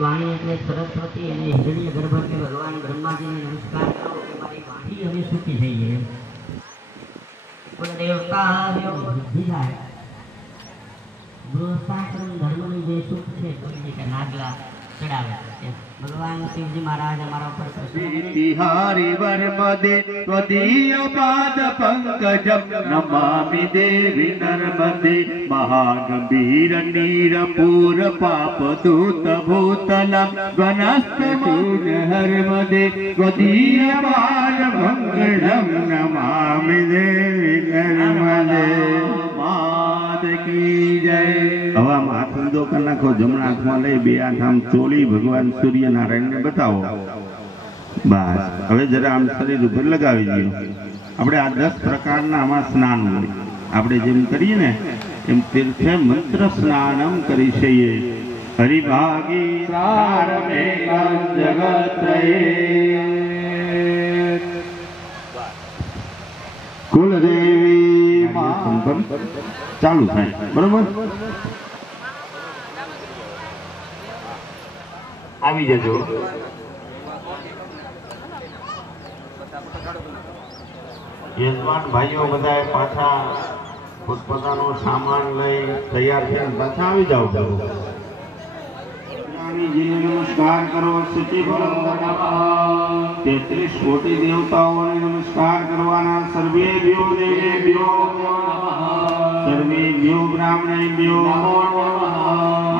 वाणी એટલે સરસ્વતી અને હિરણ્ય ગર્ભ કે ભગવાન બ્રહ્માજીને નમસ્કાર કરો કે મારી વાણી હવે સુખી થઈ ગઈ એમ કોઈ દેવતા દેવ બુદ્ધિ જાય ગૃહસ્થાશ્રમ ધર્મની જે સુખ છે કોઈ કે નાગલા ચડાવે ભગવાન શિવજી મહારાજ અમારા ઉપર હરિ વર્મદે ત્વદીય પાદ પંકજમ નમામિ દેવી નર્મદે મહાગંભીર નીરપૂર પાપ દૂત ભૂતલમ વનસ્તમૂલ હર્મદે ત્વદીય પાદ પંકજમ નમામિ દેવી નર્મદે માત કી જય। હવે આમ હાથ ઊંધો કરી નાખો, જમણા હાથમાં લઈ બે હાથ આમ ચોલી ભગવાન સૂર્યનારાયણને બતાવો। બસ હવે જરા આમ શરીર ઉપર લગાવી દઈએ। આપણે આ 10 પ્રકારના આમાં સ્નાન હોય, આપણે જેમ કરીએ ને એમ તીર્થે મંત્ર સ્નાનમ કરી છીએ। હરિભાગી સારમે જગત્રયે કુલદેવી ચાલુ થાય બરોબર। આવી જજો। યજમાન ભાઈઓ બધા પાછા પોતપોતાનો સામાન લઈ તૈયાર થઈને પાછા આવી જાઓ। નમસ્કાર કરો। 33 કોટી દેવતાઓને નમસ્કાર કરવાના। સર્વેભ્યો દેવેભ્યો સર્વેભ્યો બ્રાહ્મણેભ્યો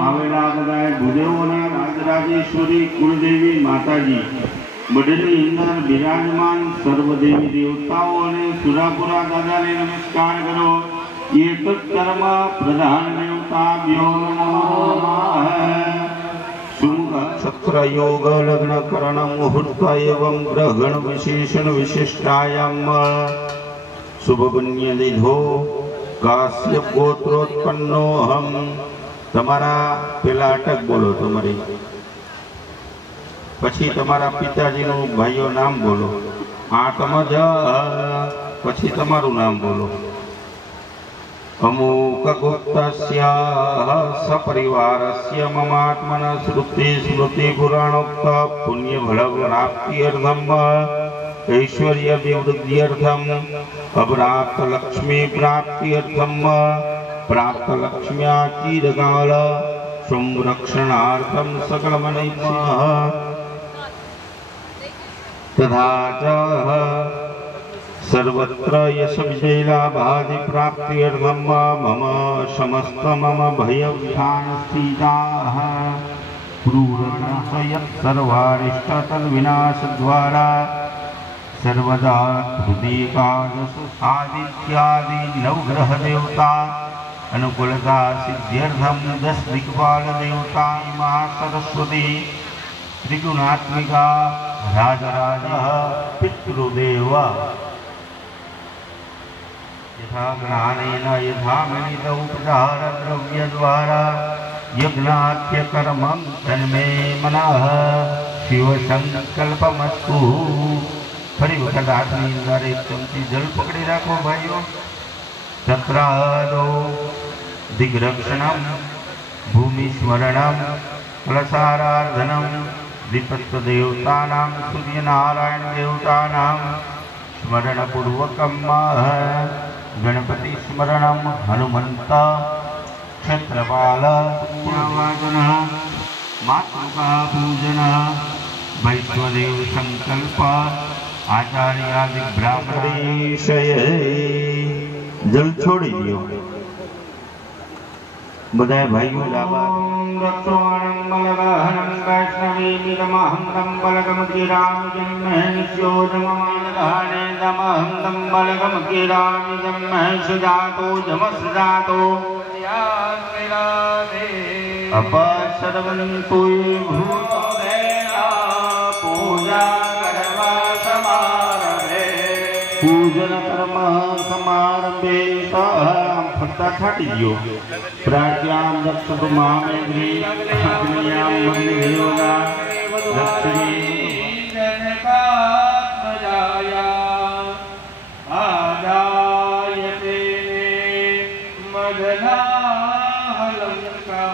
આવેલા બધા ભૂદેવોના રાજરાજેશ્વરી કુળદેવી માતાજી બડની અંદર બિરાજમાન સર્વદેવી દેવતાઓ અને સુરાપુરા દાદાને નમસ્કાર કરો। એક કર્મ પ્રધાન દેવતાભ્યો નમઃ। नक्षत्र योग लग्न करण मुहूर्त एवं ग्रहण विशेषण विशिष्टायाम शुभ पुण्य निधो काश्यप गोत्रोत्पन्नो हम। તમારા પેલા અટક બોલો તમારી, પછી તમારા પિતાજીનું ભાઈઓ નામ બોલો। આત્મજ પછી તમારું નામ બોલો। અમુક ગુપ્તસ્ય સપરિવારસ્ય મમાત્મન શ્રુતિ સ્મૃતિ પુરાણોક્ત પુણ્ય ફલ પ્રાપ્ત્યર્થમ ऐश्वर्य विवृद्ध्यर्थम अप्राप्त लक्ष्मी प्राप्त्यर्थम प्राप्त लक्ष्म्या चीरकाल संरक्षणार्थम सकलमनैभ्यः तथा च सर्वत्र यश विजयलाभादि प्राप्त्यर्थम मम समस्त मम भयव्यानस्थिताः क्रूरतः सर्वारिष्ट तद्विनाशद्वारा सर्वदा हृदयकादश आदित्यादि नवग्रह देवता अनुकूलता सिद्ध्यर्थम 10 दिक्पाल देवता इमा सरस्वती त्रिगुणात्मिका राजराज पितृदेव यथा ज्ञानेन यथा मनित उपचार द्रव्य द्वारा यज्ञात्य कर्मं तन्मे मनः शिव संकल्पमस्तु। फरी वखत हाथनी अंदर एक चमची जल पकड़ी राखो भाईओ। तत्रादो दिग्रक्षणम भूमि स्मरणम कलशाराधनम विपत्त देवतानां सूर्यनारायण देवतानां स्मरण पूर्वकम गणपति स्मरणम हनुमंत क्षत्रपाल पुण्यवाचन मातृका पूजन वैश्वदेव संकल्प आचार्यादि ब्राह्मणेशय जल छोड़ी दियो बधाए भाइयों रक्षोणं बलवहनं वैष्णवीमिदमहं तं बलगमकिरामि जन्मनित्योजममानधाने दमहं तं बलगमकिरामि जन्मसुजातो जमसुजातो अपसर्वन्तु भूतेना पूजा कर्म समारभे पूजन कर्म समारभे फटता छाटी दियो प्राच्यां दक्षतु मामेग्री अग्नियां मग्निदेवना लक्ष्मी जनकात्मजाया आदायते मदना हलंका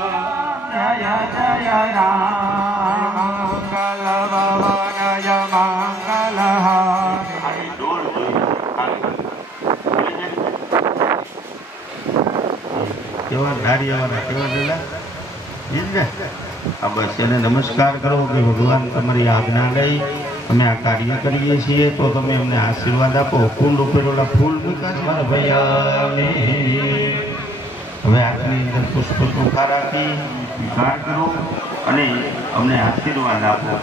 जय जय राम કેવા ધારિયાવાળા કેવા ડેલા એ જ ને આ બસ એને નમસ્કાર કરો કે ભગવાન તમારી આજ્ઞા લઈ અમે આ કાર્ય કરીએ છીએ તો તમે અમને આશીર્વાદ આપો ફૂલ ઉપેલા ફૂલ મૂક્યા છે હવે હાથની અંદર પુષ્પ ચોખા રાખી સ્વીકાર કરો અને અમને આશીર્વાદ આપો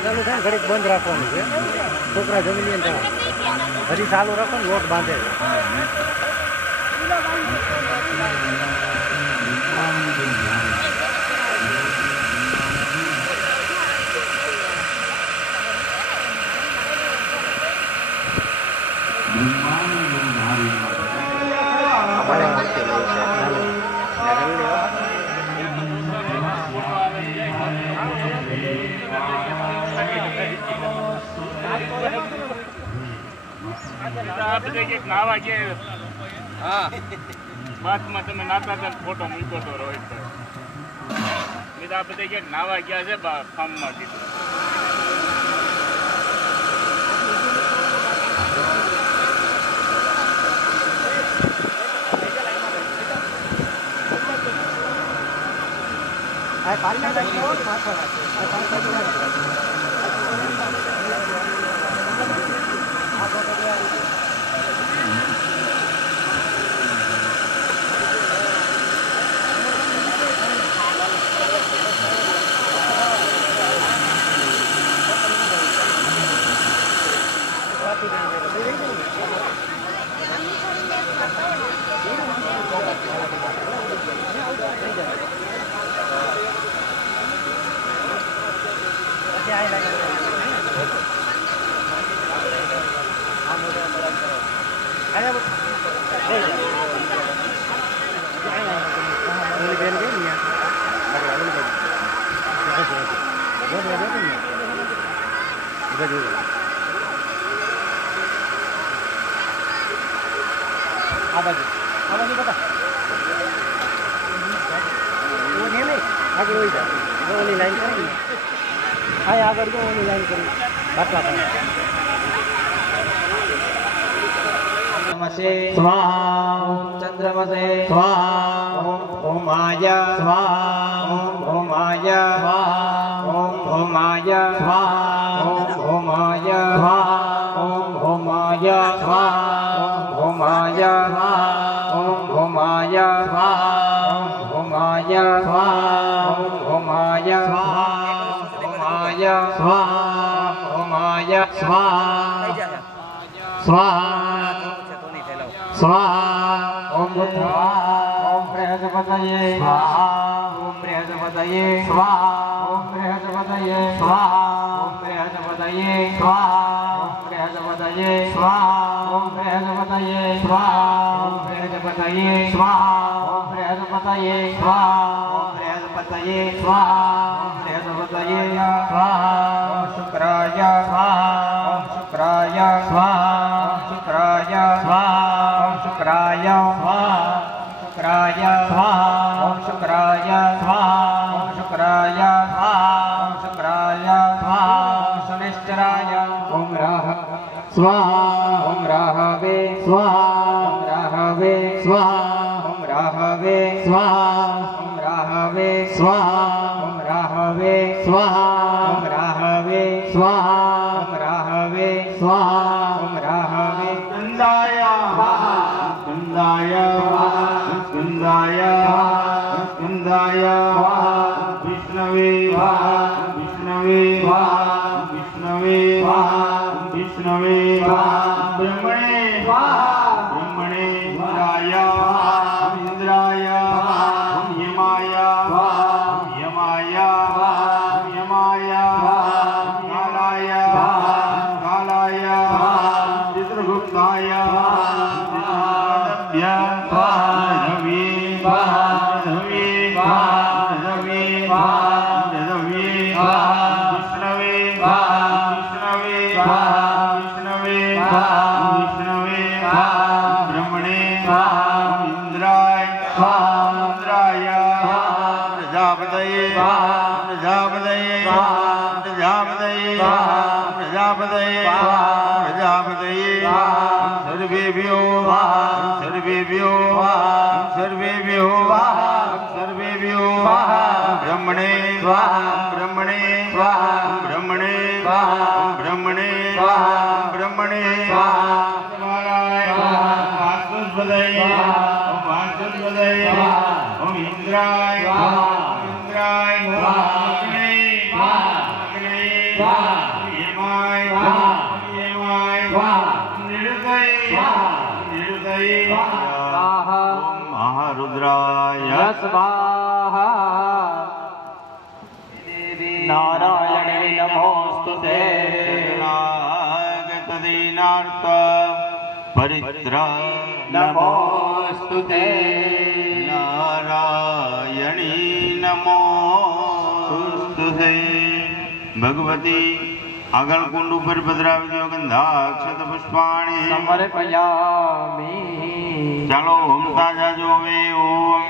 ચાલુ થાય ઘડીક બંધ રાખવાનું છે છોકરા જમી લે હજી ચાલુ રાખો ને લોટ બાંધે નાવા ગયા હા બાથમાં તમે નાતા હતા ફોટો મૂક્યો હતો રોહિતભાઈ બીજા બધે ક્યાંક નાવા ગયા છે ફાર્મમાં કીધું चंद्रमसे ओमाय ओमाय ओमाय ओमाय ओमाय ओमाय ओमाय ओमाय ओमाय ओमाय ओमाय स्वाहा ओम ओम बृहस्पतये स्वाहा ओम बृहस्पतये स्वाहा ओम बृहस्पतये स्वाहा ओम बृहस्पतये स्वाहा ओम बृहस्पतये स्वाहा ओम बृहस्पतये स्वाहा ओम बृहस्पतये स्वाहा ओम बृहस्पतये स्वाहा ओम बृहस्पतये स्वाहा ओम बृहस्पतये स्वाहा ओम शुक्राय स्वाहा ओम शुक्राय स्वाहा ओम शुक्राय स्वाहा शुक्राय स्वाहा शुक्राय स्वाहा ओम शुक्राय स्वाहा ओम शुक्राय स्वाहा ओम शुक्राय स्वाहा ओम शनिश्चराय ओम राह स्वाहा ओम राहवे स्वाहा ओम राहवे स्वाहा ओम राहवे स्वाहा ओम राहवे स्वाहा ओम राहवे स्वाहा ओम राहवे स्वाहा ओम राहवे स्वाहा ओम राहवे स्कंदाय स्कंदाय स्कंदाय स्कंदाय विष्णवे विष्णवे विष्णवे विष्णवे ब्रह्मणे ब्रह्मणे इंद्राय इंद्राय यमाय यमाय यमाय कालाय कालाय चित्रगुप्ताय પ્રજાપતયે પ્રજાપતયે પ્રજાપતયે પ્રજાપતયે પ્રજાપતયે સર્વેભ્યો સર્વેભ્યો સર્વેભ્યો સર્વેભ્યો બ્રહ્મણે બ્રહ્મણે બ્રહ્મણે બ્રહ્મણે બ્રહ્મણે ओम इंद्राय इंद्राय अग्नि अग्नि यमाय यमाय निरुदय निरुदय ओम महारुद्राय स्वाहा नारायणे नमोस्तुते नागतदीनार्थ परित्र नमोस्तुते नारायणी नमोस्तुते भगवती आगल कुंड पर पधरावी दो गंधाक्षत पुष्पाणि समर्पयामि चलो ओम ताजा जोवे ओम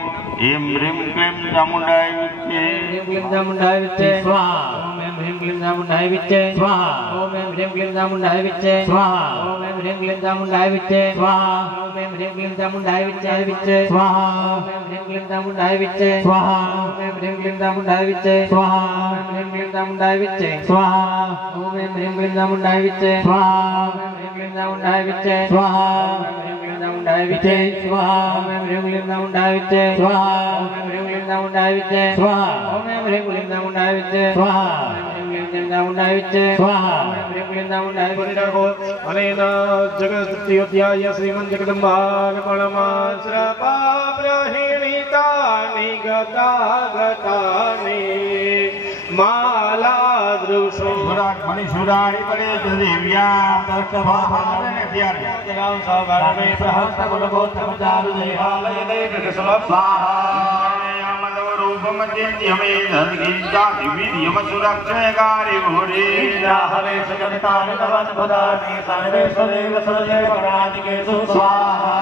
एम ह्रीम क्लीम चामुंडाय विच्चे क्लीम चामुंडाय विच्चे स्वाहा ओम एम ह्रीम क्लीम चामुंडाय विच्चे स्वाहा ओम एम ह्रीम क्लीम चामुंडाय विच्चे स्वाहा ओम एम ह्रीम क्लीम चामुंडाय विच्चे स्वाहा ओम एम ह्रीम क्लीम चामुंडाय विच्चे स्वाहा ओम एम ह्रीम क्लीम चामुंडाय विच्चे स्वाहा ओम एम ह्रीम क्लीम चामुंडाय विच्चे स्वाहा ओम एम ह्रीम क्लीम चामुंडाय विच्चे स्वाहा ओम एम ह्रीम क्लीम चामुंडाय विच्चे स्वाहा ओम एम ह्रीम क्लीम चामुंडाय विच्चे स्वाहा ओम एम ह्रीम क्लीम चामुंडाय विच्चे स्वाहा ओम एम ह्रीम क्लीम चामुंडाय विच्चे स्वाहा ओम एम ह्रीम क्लीम चामुंडाय विच्चे स्वाहा ओम एम ह्रीम क्लीम चामुंडाय विच्चे स्वाहा ओम एम ह्रीम क्लीम चामुंडाय विच्चे स्वाहा ओम एम ह्रीम क्लीम चामुंडाय विच्चे अनेन जगत्योध्याय श्रीमन् जगदम्बान परमाश्रपा प्रहिणितानि गतागतानि माला दृशो सुराट मणि सुराड़ी पड़े देव्या तर्कभाने प्यारे जगाम सागर में प्रहस्त गुणगोत्र चारु देहालय देव स्वाहा यामदव रूपम चेत्यमे धर्गीजा दिव्यम सुरक्षयकारी घोरे हरे सजनतानि तवन पदानि सर्वेश्वरेव सर्वे पराधिकेषु स्वाहा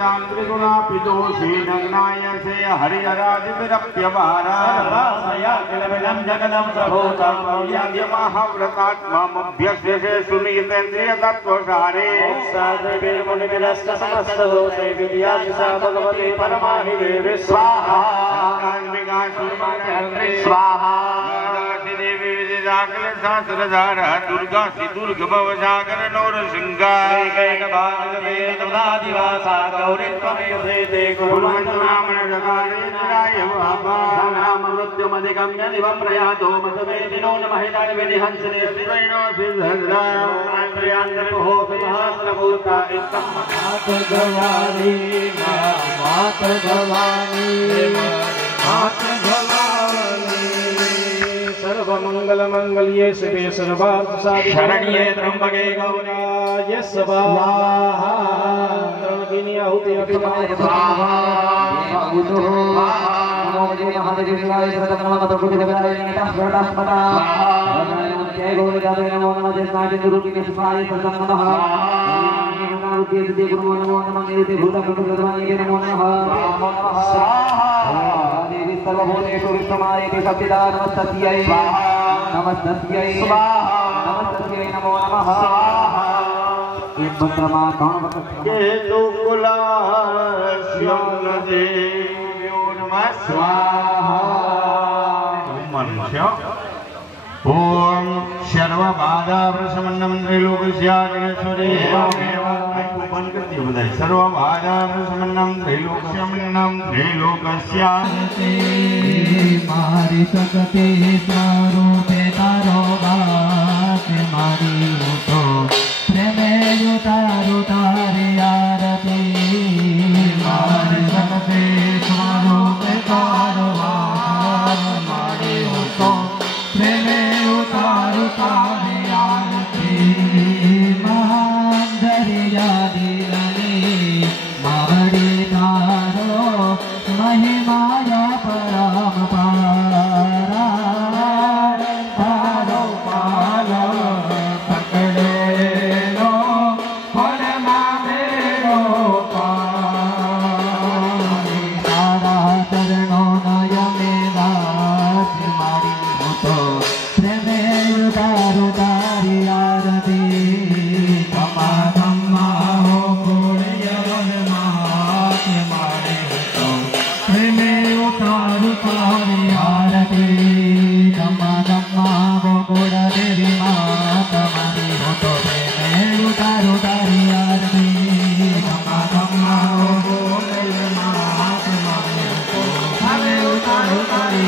त्रिगुणापितो श्रीनग्नाय से हरिहरादिव्यमारा किलमिलं जगदं प्रभूतं महाव्रतात्माभ्यस्य सुनीतेन्द्रिय तत्त्वसारे मुनिविरश्च समस्तदोषे विद्यादिशा भगवते परमाहि देवी स्वाहा स्वाहा देवी विदिताकल सहस्रधारा दुर्गा श्री दुर्ग भवसागर नौरसिंगा दिवासा गौरी त्वमेव गुरुवन्तनामनगारेन्द्राय बाबा मृत्युमधिगम्य दिवं प्रयातो मतवेदिनो न महिलानि विनिहंसने श्रीवैनो सिद्धग्रामो सहस्रभूता इत्थं मातर्गवाणी मातर्गवाणी मातर्गवाणी सर्वमंगलमंगल्ये शिवे सर्वार्थसाधिके शरण्ये त्र्यंबके गौराय स्वाहा त्रणगिनी आहुति अभिमाय स्वाहा नमो महादेवाय सर्वतमतो गुरुदेवाय नमः सर्वदास्मता जय गौरजाते नमो नमः जयनाथ गुरुकिने स्वाहाय सर्वतमः गुरु नमो नमः निरुते भूतप्रकृतवाय नमो नमः स्वाहा देवी सर्वभूतेषु विश्वमायते सत्तिदा नमस्तस्यै नमस्तस्यै नमस्तस्यै नमो नमः स्वाहा एक मंत्रमा कौन वक्त के तुकुलास्यं देव्यो नमः स्वाहा मनुष्य ओम सर्वबाधाप्रशमनं त्रैलोक्यस्याग्रेश्वरे आँखों बंद कर दियो बताइए सर्वबाधाप्रशमनं त्रैलोक्यमनं त्रैलोक्यस्याग्रे मारी सकते स्वरूपे तारो बात मारी तो प्रेमे तारो तारे आरती मारी सकते स्वरूपे तारो बात मारी तो प्रेमे तारो तारे आरती महान दरिया दिलने मारी तारो महिमा